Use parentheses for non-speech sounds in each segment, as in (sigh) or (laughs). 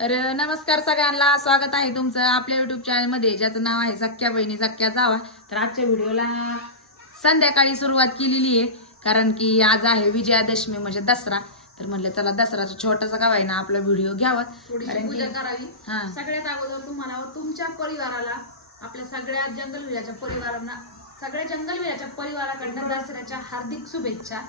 तर नमस्कार सगळ्यांना. स्वागत आहे तुमचं आपल्या युट्यूब चॅनलमध्ये ज्याचं नाव आहे सख्या बहिणी सख्या जावा. तर आजच्या व्हिडिओला संध्याकाळी सुरुवात केलेली आहे. कारण की आज आहे विजयादशमी म्हणजे दसरा. तर म्हणलं चला दसराचा छोटासा का ना आपला व्हिडिओ घ्यावा. पूजा करावी. हा. सगळ्यात अगोदर तुम्हाला तुमच्या परिवाराला आपल्या सगळ्या जंगलविराच्या परिवारांना सगळ्या जंगलविराच्या परिवाराकडनं दसऱ्याच्या हार्दिक शुभेच्छा.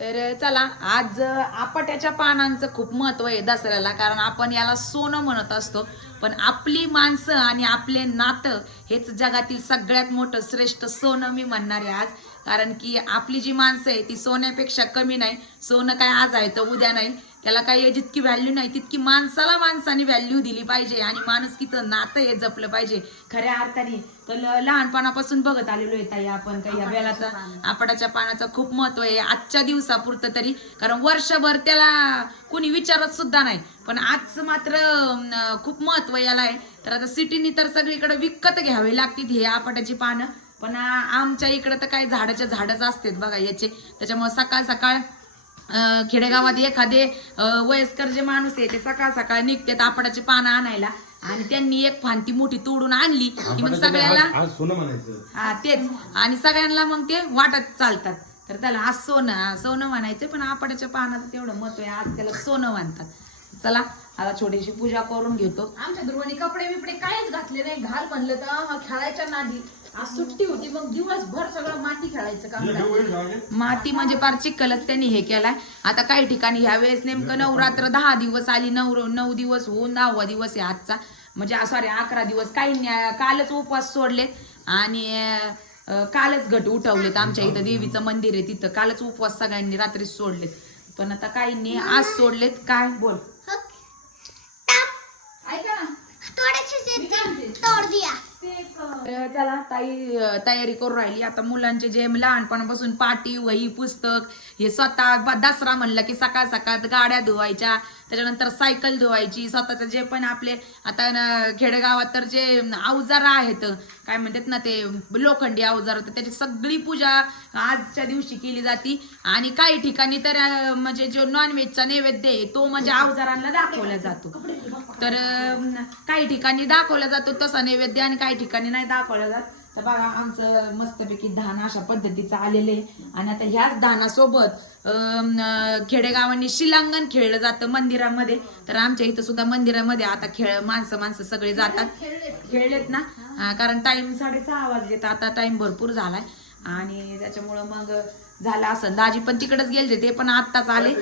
तर चला आज आपट्याच्या पानांचं खूप महत्त्व आहे दसऱ्याला कारण आपण याला सोनं म्हणत असतो. पण आपली माणसं आणि आपले नातं हेच जगातील सगळ्यात मोठं श्रेष्ठ सोनं मी म्हणणार आहे आज. कारण की आपली जी माणसं आहे ती सोन्यापेक्षा कमी नाही. सोनं काय आज आहे तर उद्या नाही. त्याला काही जितकी व्हॅल्यू नाही तितकी माणसाला माणसाने व्हॅल्यू दिली पाहिजे. आणि माणुसकीचं नातं हे जपलं पाहिजे. खऱ्या अर्थाने तर लहानपणापासून बघत आलेलो आहे ताई आपण काही या बेलाचा आपडाच्या पानाचं. खूप महत्त्व आहे. आजच्या दिवसापुरतं तरी. कारण वर्षभर त्याला कोणी विचारत सुद्धा नाही. पण आज मात्र खूप महत्त्व याला आहे. तर आता सिटीनी तर सगळीकडे विकत घ्यावे लागतील हे आपटाची पानं. पण आमच्या इकडे तर काय झाडाच्या झाडच असतात बघा याचे. त्याच्यामुळे सकाळ सकाळ खेडेगावात एखादे वयस्कर जे माणूस आहे ते सकाळ सकाळ निघतात आपडाची पानं आणायला. आणि त्यांनी एक फांती मोठी तोडून आणली की मग सगळ्याला आज आज सोनं म्हणायचं. हा तेच. आणि सगळ्यांना मग ते वाटत चालतात. तर त्याला आज सोनं सोनं म्हणायचं पण आपडाच्या पानाचं तेवढं महत्त्व आहे. आज त्याला सोनं म्हणतात. चला आता छोटीशी पूजा करून घेतो. आमच्या ध्रुवानी कपडे बिपडे काहीच घातले नाही. घाल म्हणलं तर हा खेळायच्या नादी. आज सुट्टी होती मग दिवसभर सगळं माती खेळायचं काम. माती म्हणजे फार चिखलच त्यांनी हे केलाय. आता काही ठिकाणी ह्या वेळेस नेमकं नवरात्र दहा दिवस आली नऊ नऊ दिवस होऊन दहावा दिवस आहे आजचा. म्हणजे सॉरी अकरा दिवस. काही कालच उपवास सोडलेत आणि कालच घट उठवलेत आमच्या इथं देवीचं मंदिर आहे तिथं. कालच उपवास सगळ्यांनी रात्री सोडलेत. पण आता काहींनी आज सोडलेत. काय? बोल. ऐका ना. तर चला ताई तयारी करून राहिली. आता मुलांचे जे लहानपणापासून पाटी वही पुस्तक हे स्वतः दसरा म्हणलं की सकाळ सकाळ गाड्या धुवायच्या. त्याच्यानंतर सायकल धुवायची स्वतःचं जे पण आपले आता खेडेगावात तर जे अवजार आहेत काय म्हणतात ना ते लोखंडी अवजार होतं त्याची सगळी पूजा आजच्या दिवशी केली जाती. आणि काही ठिकाणी तर म्हणजे जो नॉनव्हेजचा नैवेद्य आहे तो म्हणजे अवजारांना दाखवला जातो. तर काही ठिकाणी दाखवला जातो तसा नैवेद्य आणि काही ठिकाणी नाही दाखवला जात. तर बघा आमचं मस्तपैकी धान अशा पद्धतीचं आलेलं आहे. आणि आता ह्याच धानासोबत खेडेगावांनी शिलांगण खेळलं जातं मंदिरामध्ये. तर आमच्या इथं सुद्धा मंदिरामध्ये आता खेळ माणसं माणसं सगळे जातात. खेळलेत ना? कारण टाइम साडेसहा वाजलेत तर आता टाइम भरपूर झालाय. आणि त्याच्यामुळं मग झालं असं. दाजी पण तिकडेच गेले ते पण आत्ताच आले.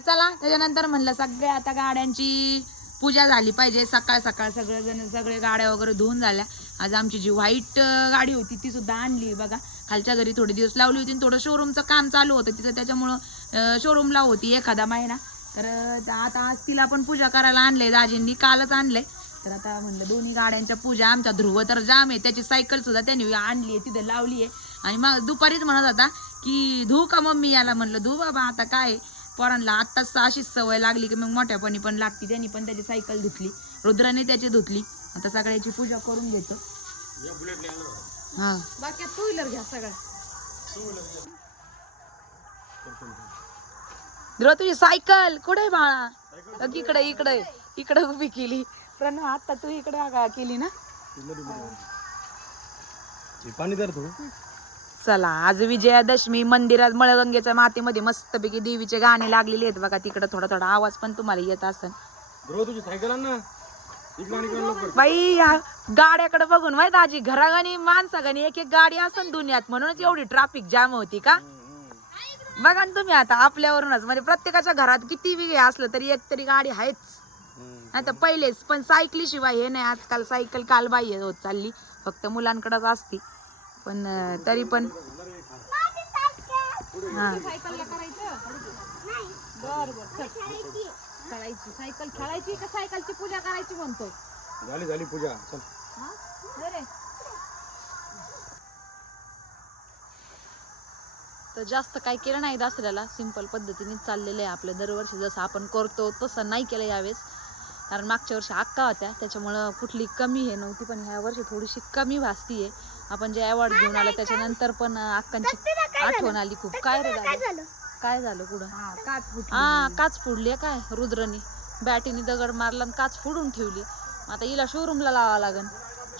चला त्याच्यानंतर म्हणलं सगळ्या आता गाड्यांची पूजा झाली पाहिजे. सकाळ सकाळ सगळे जण सगळे गाड्या वगैरे धुवून झाल्या. आज आमची जी व्हाईट गाडी होती ती सुद्धा आणली बघा. खालच्या घरी थोडे दिवस लावली होती आणि थोडं शोरूमचं काम चालू होतं. तिचं त्याच्यामुळं शोरूमला होती एखादा महिना. तर आता आज तिला पण पूजा करायला आणले दाजींनी कालच आणलंय. तर आता म्हणलं दोन्ही गाड्यांच्या पूजा आमच्या ध्रुव तर जाम आहे त्याची सायकल सुद्धा त्यांनी आणली आहे तिथे लावली आहे. आणि मग दुपारीच म्हणत होता की धू का मम्मी याला? म्हणलं धू बाबा आता काय पोरांना आत्ताच अशीच सवय लागली की मग मोठ्यापणी पण लागती त्यांनी पण त्याची सायकल धुतली. रुद्राने त्याची धुतली. आता सगळ्याची पूजा करून घेतो. हा. बाकी टू व्हीलर घ्या सगळ्या ध्रुव तुझी सायकल कुठे बाळा? इकडे इकडे इकडे उभी केली. प्रणव आता तू इकडे आगा केली ना? पाणी दर तू. चला आज विजयादशमी मंदिरात मळगंगेच्या मातीमध्ये मस्तपैकी देवीचे गाणे लागलेले आहेत बघा. तिकडे थोडा थोडा आवाज पण तुम्हाला येत असेल. तुझी सायकल आण ना. बाई या गाड्याकडे बघून माहीत आजी घरागानी माणसागानी एक एक गाडी असन दुनियात. म्हणूनच एवढी ट्रॅफिक जाम होती का? बघा ना तुम्ही आता आपल्यावरूनच. म्हणजे प्रत्येकाच्या घरात किती वेगळे असलं तरी एक तरी गाडी आहेच. नाही तर पहिलेच. पण सायकली शिवाय हे नाही. आजकाल सायकल कालबाह्य होत चालली. फक्त मुलांकडेच असते. पण तरी पण. हा. खेळायची सायकल खेळायची का सायकलची पूजा करायची म्हणतो? झाली झाली पूजा. चल. हा? बरे. तर जास्त काय केलं नाही दसऱ्याला. सिंपल पद्धतीने चाललेलं आहे आपलं. दरवर्षी जसं आपण करतो तसं नाही केलं यावेळेस. कारण मागच्या वर्षी अक्का होत्या. त्याच्यामुळं कुठली कमी हे नव्हती पण ह्या वर्षी थोडीशी कमी भासती आहे. आपण जे अवॉर्ड घेऊन आलो त्याच्यानंतर पण अक्कांची आठवण आली खूप. काय रे झालं? काय झालं पुढं? हा, काच फुटली. हा काच फोडली काय? रुद्रनी. बॅटीने दगड मारला आणि काच फोडून ठेवली. आता हिला शोरूमला लावा लागन.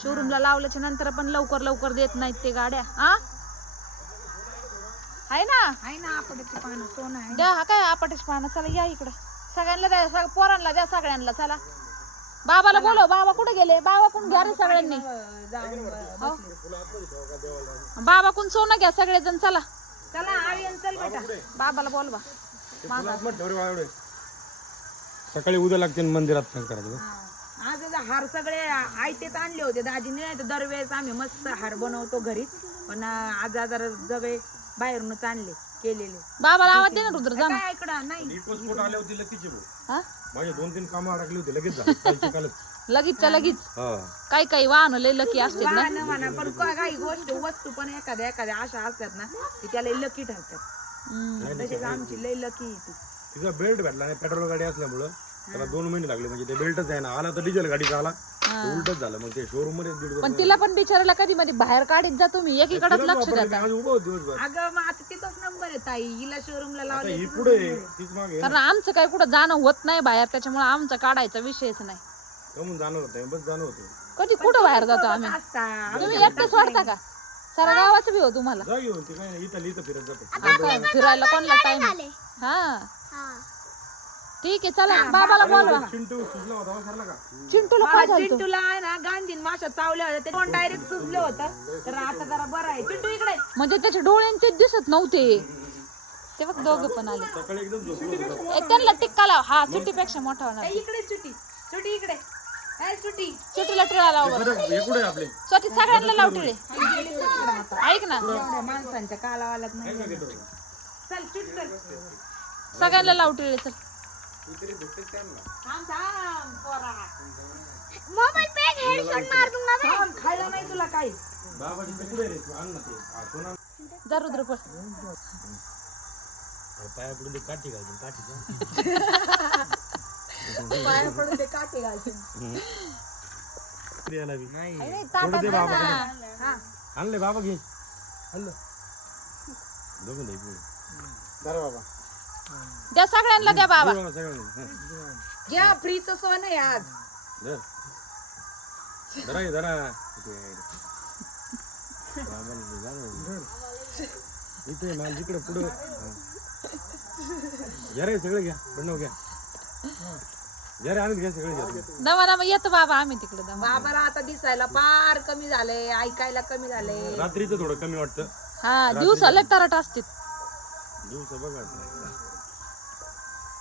शोरूमला लावल्याच्या नंतर पण लवकर लवकर देत नाहीत ते गाड्या. हा? आहे ना? आहे ना आपल्याची पानं सोनं आहे. द्या हा काय आपटेश पाहणं चला या इकडं. सगळ्यांना द्या सग- पोरांना द्या सगळ्यांना. चला. बाबाला बोलव बाबा कुठे गेले? बाबा कोण घ्या रे सगळ्यांनी? जाऊन हो. बाबा कोण सोनं घ्या सगळेजण चला. चला आर्यन चल बेटा. बाबाला बोलवा. सकाळी उद्या लागते ना मंदिरात काय करायचं हा. आज हार सगळे आयतेच आणले होते. दाजीने नाही तर दरवेळेस आम्ही मस्त हार बनवतो घरी. पण आज जरा सगळे बाहेरूनच आणले केलेले. बाबाला आवाज दे ना रुद्र जा ना काय इकडं? नाही. आले होते लगेच हा? माझे दोन तीन कामं अडकली होती लगेच झाले कालच. लगेच लगेच. हा. काही काही वाहन लय लकी असतात ना. वाहन म्हणा पण का- काही गोष्ट वस्तू पण एखाद्या एखाद्या अशा असतात ना की त्याला लकी ठरतात. हम्म. तसेच आमची लय लकी ती. तिचा बेल्ट भेटला नाही पेट्रोल गाडी असल्यामुळं. त्याला दोन महिने लागले म्हणजे ते बेल्टच आहे ना. आला तर डिझेल गाडीचा आला. हा. ते उलटच झालं मग ते शोरूममध्ये दीड दोन पण तिला पण बिचारायला कधी मध्ये बाहेर काढीत जा तुम्ही. एकीकडेच लक्ष वापरलं देता. आज उभं होतं दिवसभर. अगं मग आता तिचाच नंबर आहे ताई. हिला शोरूमला आता लावले ही पुढे आहे, तीच मागे कारण आमचं काही कुठं जाणं होत नाही बाहेर. त्याच्यामुळे आमचा काढायचा विषयच नाही. कमून जाणं होतं बस जाणं होतं. कधी कुठं बाहेर जातो आम्ही? तुम्ही एकटेच वाटता का? सारा गावाचं बी हो तुम्हाला. जा घेऊन ते काय नाही इथं इथं फिरत जाते हा काय, फिरायला कोणला टाइम हा. ठीक आहे चला बाबाला बोलवा. चिंटू सुजला होता हो, सरला का? चिंटूला काय झालं चिंटूला आहे ना गांधीन माशा चावल्या होत्या ते कोण डायरेक्ट सुजलं होतं? तर आता जरा बरं आहे. चिंटू इकडे म्हणजे त्याच्या डोळ्यांचे दिसत नव्हते. ते बघ दोघं पण आले. सकाळी एकदम झोपलो होतो. ए, त्यांना टिक्का लाव. हा सुट्टीपेक्षा मोठा होणार इकडे सुटी सुटी इकडे. टिळा लाव हे कुठे आपले? सुट्टी सगळ्यांना लाव टिळे ऐक ना. माणसांच्या कालावालात नाही चल सगळ्यांना लाव टिळे चल. पे एक हेडशॉट मार दूंगा मैं थांब खायला नाही तुला काही. बाबाजी ते कुठे रे तू? आण ना ते. सोना जा रुद्र पळ. पाया पडून काठी घालून काठीच्या (laughs) पाया पडून ते काटे घालते. द्यायला बी. नाही, नाही, ताटात दे जा बाबा. ना. हा. आणले बाबा घे. आणलं बघून दे पुढे बरं बाबा. द्या सगळ्यांना द्या बाबा. दे बाबा सगळ्यांना. हं. घ्या फ्रीचं सोनं आहे आज. धर. धरा हे, धरा. इथे आहे रे. बाबांनी. इथे माल जिकडे पुढं. हं. घ्या रे सगळं घ्या. प्रणव घ्या. घ्या रे आणत घ्या सगळं घ्या तुम्ही. दमा दमा येतो बाबा आम्ही तिकडे दमा बाबाला आता दिसायला फार कमी झालंय ऐकायला कमी झालंय रात्रीचं थोडं कमी वाटतं हा दिवसाला तराट असते दिवस बघा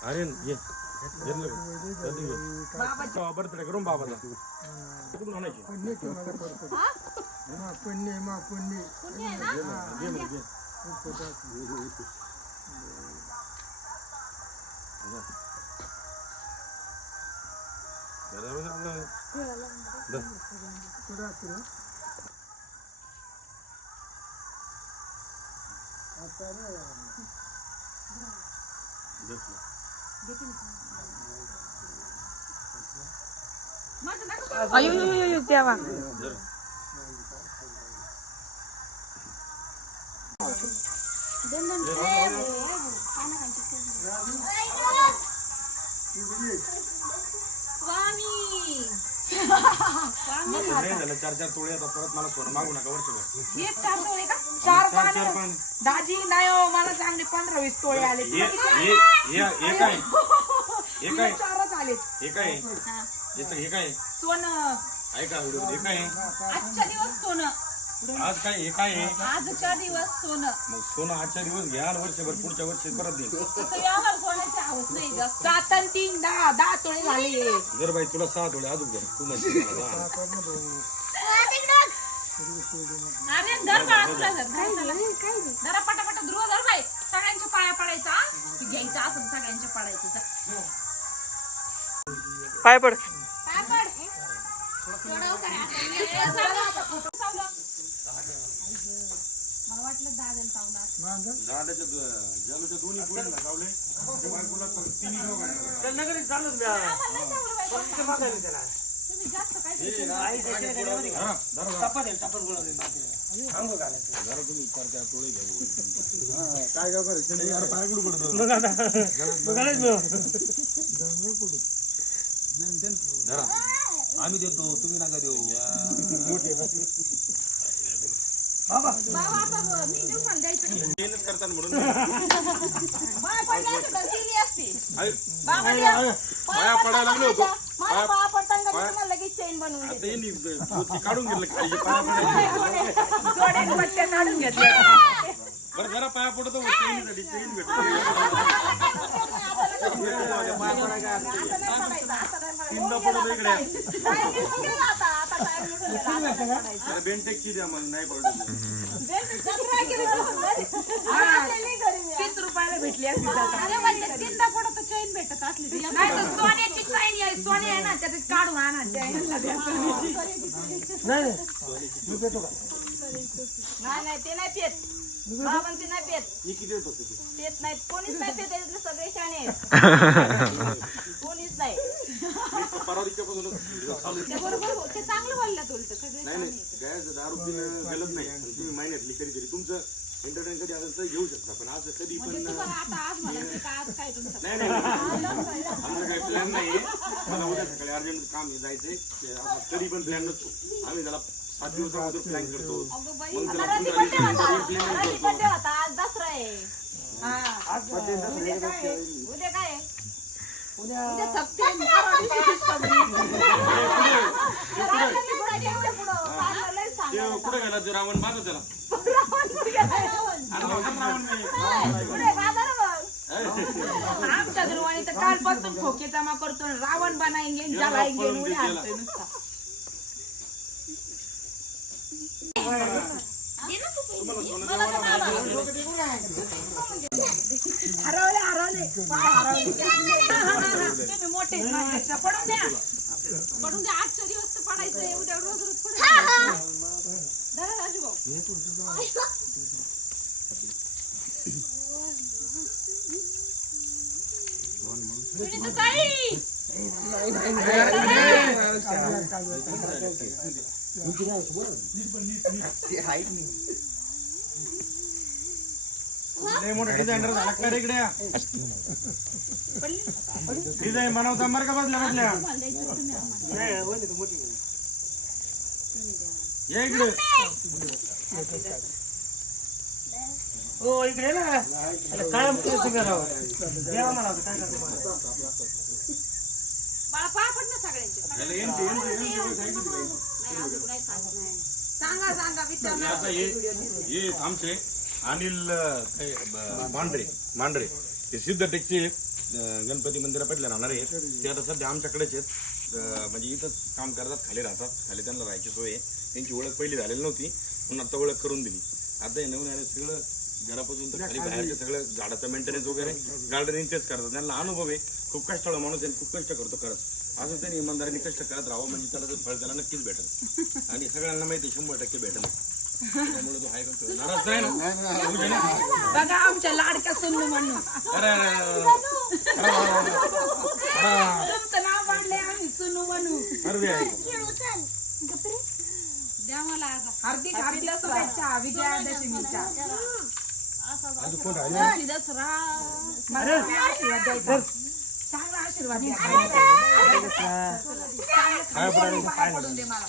अरे ये घेतलं का? जल्दी घे. बर्थडे करून बाबाला कुठून आणायची? घे मग, घे. जरा बस आणलं. धर. अयो यो, यो, यो, झालं चार चार तोळे आता परत मला सोनं मागू नका वर्षभर एक चार तोळे का? चार चार पान चार पान. दाजी नाही हो मला चांगले पंधरा वीस तोळे आले. हे हे हे हे काय हे काय चारच आले हे. काय याचं हे काय सोनं. ऐका व्हिडिओ हे काय आजच्या दिवस सोनं. आज काय हे काय आहे. आजच्या दिवस सोनं. मग सोनं आजच्या दिवस घ्या आणि वर्षभर पुढच्या वर्षी परत तसं व्यवहार सोन्याची हवस नाही जास्त सात आणि तीन दहा दहा तोळे झाले. जर बाई तुला सहा तोळे अजून घ्या तू म्हणते मला दहा. अरे धर बाळा तुला धर. काय झालं धरा पटापट. ध्रुव धर बाई. सगळ्यांच्या पाया पडायचा हा? ती घ्यायचं असं सगळ्यांच्या पडायचं. जा. पाय पड. पाया पड. मला वाटलं चावला दोन्ही पुढे चावले. आहे. तुम्ही जास्त काय. जरा तुम्ही घ्या यार, पाय कुठं पडतो? धरा. आम्ही देतो तुम्ही नका देऊ. बाबा. आता मी देऊ पण द्यायचं नाही. मेहनत करतात म्हणून. बाया पडल्या असती. बाबा. पाया पडायला लागलो होतो. मला पाया पडताना का तुम्हाला लगेच चेन बनवून आता यांनी ती काढून घेतलं खाली पाया पडायला (laughs) जोड्याने पट्ट्या काढून घेतल्या. बरं जरा पाया पडतो मग. चैनीसाठी चैन भेटतो तीनदा पडतो इकडे. बेंटेकची द्या मग नाही पडत तीस रुपयाला भेटली असती जाता. अरे म्हणजे तीनदा पुढं तर चैन भेटत असली ती. नाही तर सोन्याची चैन आहे सोने आहे ना त्याच्यात काढून आणा चैनला द्या सोन्याची. नाही नाही. ते नाही पेत बाबा ते नाही पेत ही किती पेत नाहीत. कोणीच नाही पेत सगळे शाणे आहेत. (laughs) कोणीच नाही. परवारीच्या पासूनच चालू ते बरोबर हो- ते चांगलं बोलल्यात उलट सगळे नाही नाही गायचं दारू पिणं गलत नाही. पण तुम्ही महिन्यातली कधीतरी तुमचं एंटरटेन कधी असेल तर घेऊ शकता पण असं कधी पण म्हणजे तुम्हाला आता आज म्हणायचं का आज काय तुमचं? नाही नाही आम्हाला काही प्लॅन नाही मला उद्या सकाळी अर्जंट काम आहे जायचंय. ते कधी पण प्लॅन नसतो. आम्ही त्याला सात दिवस अगोदर प्लॅन करतो मग त्याला पंधरा दिवस होता. आज दसरा आहे. हा. उद्या काय आहे? उद्या काय आहे? कुठे गेला ते रावण बांधा त्याला. आमच्या दुर्वाणी तर कालपासून खोके जमा करतो रावण बनाएंगे जलाएंगे उड्या हाणतोय नुसता. हरवले हरवले तुम्ही मोठे पडून द्या पडून द्या आजच्या दिवस तर पडायचंय उद्या रोज रोज पुढे धरा राजू भाऊ सुनीता ताई लय मोठा डिझायनर झाला. का रे इकडे डिझाईन बनवता बरं का बसल्या बसल्या? या इकडे. हो इकडे ना. आता काय म्हणतो तुम्ही राव द्या मला आता काय करते मला. बाळा पाय पड ना सगळ्यांचे याला यांची- यांची- यांची ओळख सांगितली काही? सांगा सांगा विचार आता हे हे आमचे अनिल अं, काय, ब- मांढरे मांढरे हे सिद्धटेकचे अं, गणपती मंदिरा पडले राहणार आहे ते आता सध्या आमच्याकडेच आहेत. अं, म्हणजे इथंच काम करतात खाली राहतात. खाली त्यांना राहायची सोय आहे. त्यांची ओळख पहिली झालेली नव्हती. म्हणून आता ओळख करून दिली. आता हे नवीन आले सगळं घरापासून तर खाली बाहेरचे सगळं झाडाचं मेंटेनन्स वगैरे गार्डनिंग तेच करतात. त्यांना अनुभव आहे. खूप कष्टाळू माणूस आहे खूप कष्ट करतो खरंच. असं त्यांनी इमानदारीने कष्ट करत राहावं म्हणजे त्याला जर फळ त्याला नक्कीच भेटेल. आणि सगळ्यांना माहिती शंभर टक्के भेटेल. त्यामुळे तो हाय करतो नाराज नाही ना? तुझ्या ना? बघा आमच्या लाडक्या सुनू म्हणून. अरे अरे, अरे, अरे, अरे, अरे, तुमचं नाव पाडले आम्ही सुनू म्हणू अरे दे. हार्दिक हार्दिक शुभेच्छा विजयादशमीच्या. तुम्ही आशीर्वाद द्यायचा. चांगला आशीर्वाद द्या. पडायला? पाय पडून दे मला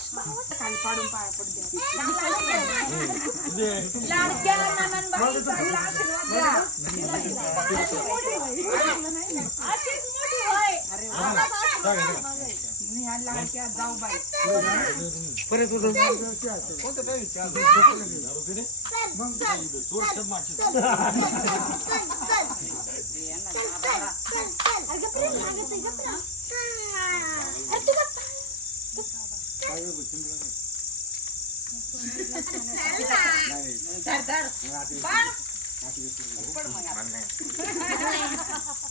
खाली पाडून पाय पडून दे लाडक्या ननंदबाई चांगला आशीर्वाद द्या मी ह्या जाऊ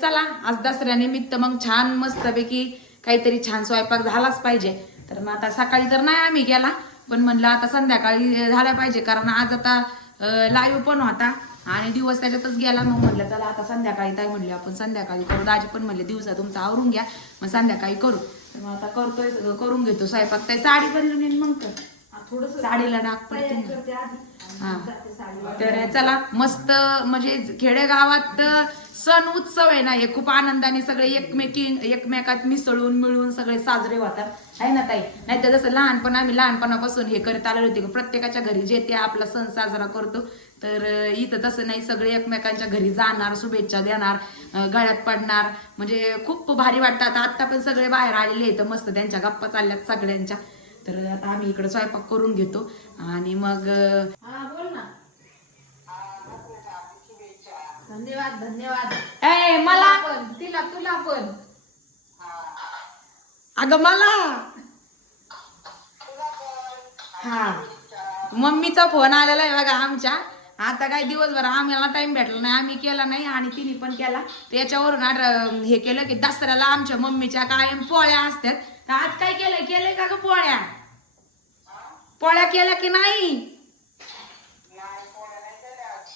चला आज दसऱ्यानिमित्त मग छान मस्तपैकी काहीतरी छान स्वयंपाक झालाच पाहिजे. तर मग आता सकाळी तर नाही आम्ही गेला पण म्हणलं आता संध्याकाळी झाला पाहिजे कारण आज आता लाईव्ह पण होता. आणि दिवस त्याच्यातच गेला. मग म्हणलं चला आता संध्याकाळी काय म्हणले आपण संध्याकाळी करू. दाजी पण म्हणले दिवसा तुमचा आवरून घ्या मग संध्याकाळी करू. तर मग आता करतोय करून घेतो. स्वयंपाक काय साडी बदलून येईन मग तर. साडीला डाग पडते. हा. तर चला मस्त म्हणजे खेडेगावात सण उत्सव आहे ना हे खूप आनंदाने सगळे एकमेकी एकमेकात मिसळून मिळून सगळे साजरे होतात. आहे ना ताई? नाही तर जसं लहानपण आम्ही लहानपणापासून हे करत आलेलो होते प्रत्येकाच्या घरी जे ते आपला सण साजरा करतो. तर इथं तसं नाही सगळे एकमेकांच्या घरी जाणार शुभेच्छा देणार गळ्यात पडणार. म्हणजे खूप भारी वाटतात आता पण सगळे बाहेर आलेले आहेत. मस्त त्यांच्या गप्पा चालल्यात सगळ्यांच्या. तर आता आम्ही इकडे स्वयंपाक करून घेतो. आणि मग अं, हा बोल ना. धन्यवाद धन्यवाद. ए मला? पण तिला तुला पण. अगं मला? हा. मम्मीचा फोन आलेला आहे बघा आमच्या. आता काय दिवसभर आम्हाला टाइम भेटला नाही आम्ही केला नाही आणि तिने पण केला. त्याच्यावरून हे केलं की दसऱ्याला आमच्या मम्मीच्या कायम पोळ्या असतात. तर आज काय केलं केलंय का ग पोळ्या? पोळ्या केल्या की नाही?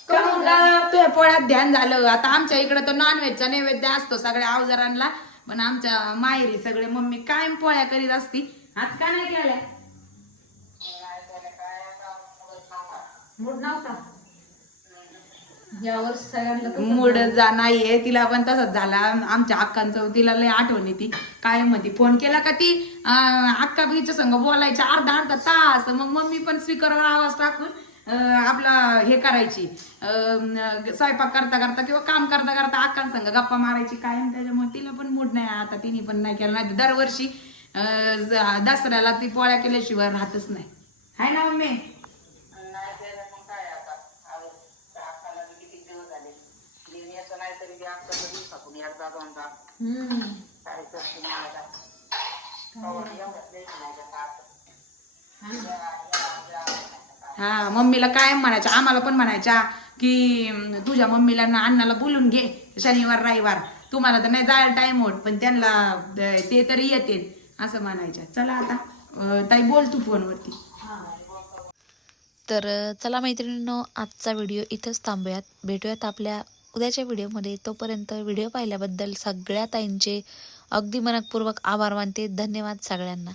तुझ्या पोळ्यात ध्यान झालं. आता आमच्या इकडे तर नॉनव्हेजचा नैवेद्य असतो सगळ्या अवजारांना. पण आमच्या माहेरी सगळे मम्मी कायम पोळ्या करीत असती. आज का नाही केल्या? मूड नव्हता या वर्षी सगळ्यांना तसंच मूड जा नाहीये तिला पण तसंच झाला. आमच्या अक्कांचं तिला लय आठवण येते काय म्हणते फोन केला का ती? अक्का बीच्या संग बोलायच्या अर्धा अर्धा तास. मग मम्मी पण स्पीकरवर आवाज टाकून आपला हे करायची. अं, स्वयंपाक करता करता किंवा काम करता करता अक्कांसंग गप्पा मारायची. कायम त्याच्यामुळे तिला पण मूड नाही आता तिने पण नाही केलं. नाही दरवर्षी दसऱ्याला ती पोळ्या केल्याशिवाय राहतच नाही. हाय ना मम्मी? हम्म हा मम्मीला कायम म्हणायच्या आम्हाला पण म्हणायच्या की अं, तुझ्या मम्मीला ना अण्णाला बोलून घे शनिवार रविवार तुम्हाला तर नाही जायला टाइम होत पण त्यांना ते तरी येते असं म्हणायच्या चला आता अं, ताई बोल तू फोनवरती तर चला मैत्रिणींनो आजचा व्हिडिओ इथंच थांबूयात. भेटूयात आपल्या उद्याच्या व्हिडिओमध्ये तोपर्यंत व्हिडिओ पाहिल्याबद्दल सगळ्या ताईंचे अगदी मनपूर्वक आभार मानते. धन्यवाद सगळ्यांना.